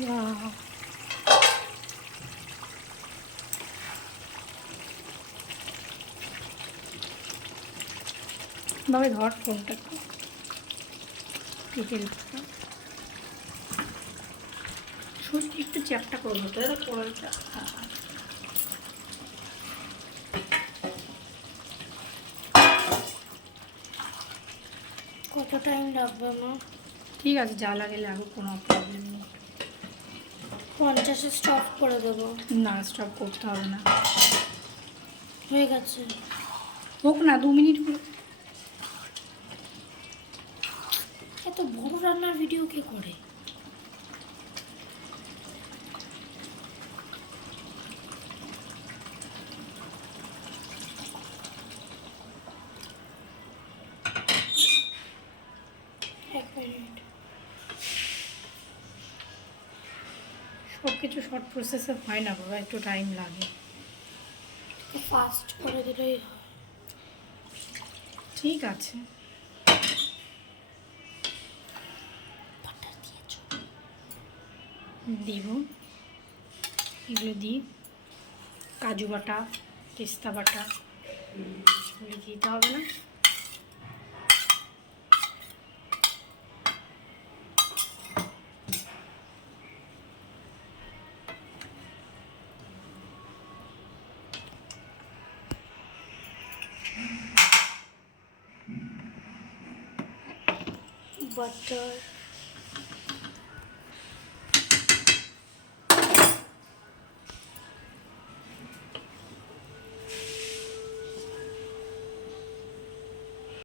Wow. বাবা ধর ফোনটা একটু হেল্প কর, সত্যি একটু চ্যাপটা করবো তো কড়াইটা। কত টাইম লাগবে মা? ঠিক আছে, যা লাগে লাগুক, কোনো প্রবলেম নেই। 50-এ স্টপ করে দেবো? না, স্টপ করতে হবে না, হয়ে গেছে। হোক না 2 মিনিট করে। এত বড় রান্নার ভিডিও কে করে? এক মিনিট। সব কিছু শর্ট প্রসেসে হয় না বাবা, একটু টাইম লাগে। ফাস্ট করে দিলেই হয়। ঠিক আছে। বাটার দিয়েছো? দিব, এগুলো দিই, কাজু বাটা, পেস্তা বাটা, এগুলো দিতে হবে না? বাটার